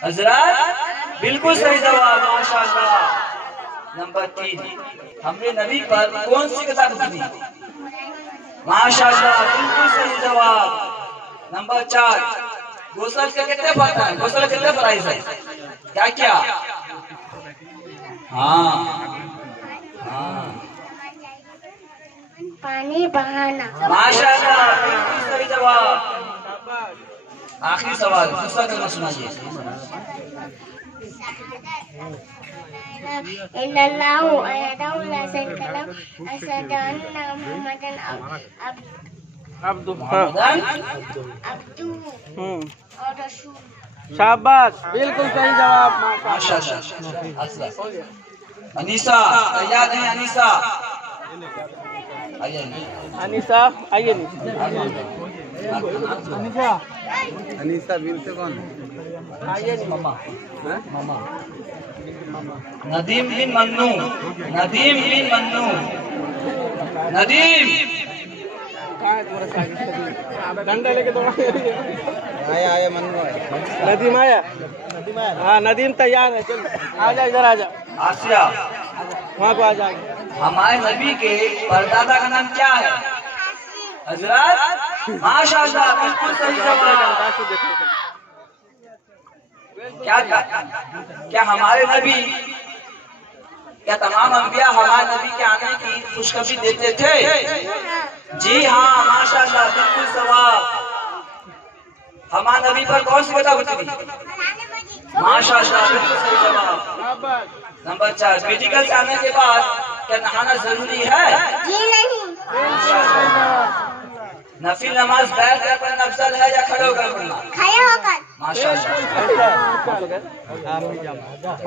हजरत बिल्कुल सही जवाब, माशाअल्लाह। नंबर 3, हमने नबी पर कौन सी किताब दी? माशाअल्लाह, बिल्कुल सही जवाब। नंबर 4, गुस्ल के कितने फर्ज हैं? गुस्ल कितने फराइज है? क्या क्या? हाँ हाँ, पानी बहाना। माशाअल्लाह, बिल्कुल सही जवाब। आखिरी सवाल, दूसरा कलमा सुनाइए। इल्लल्लाहु वहदहु ला शरीका लहु अशहदु अन्ना मुहम्मदन अब्दुहु और रसूल। शाबाश, बिल्कुल सही जवाब। माशाअल्लाह। अनीसा तैयार है? अनीसा आइए। अनीसा आइए। अनीसा बिनते कौन? आइए मामा। नदीम बिन मन्नू, नदीम बिन मन्नू, नदीम। डंडा लेके दौड़ा। आया मन्नू आया। नदीम आया। हाँ, नदीम तैयार है। चल आ जा, इधर आ जा। आसिया, वहाँ को आ जाएंगे। हमारे नबी के परदादा का नाम क्या है? हजरत, माशाअल्लाह, बिल्कुल सही जवाब। क्या हमारे नबी, क्या तमाम अंबिया हमारे नबी के आने की खुशखबरी देते थे? जी हाँ, माशाअल्लाह, बिल्कुल सवाब। हमारे नबी पर कौन सी किताब उतरी? माशाअल्लाह, बिल्कुल सही जवाब। नंबर 4, मेडिकल से आने के बाद क्या नहाना जरूरी है? जी नहीं। नफिल नमाज बैठ कर पढ़ना अफजल है या खड़े होकर पढ़ना? खड़े होकर। माशाअल्लाह।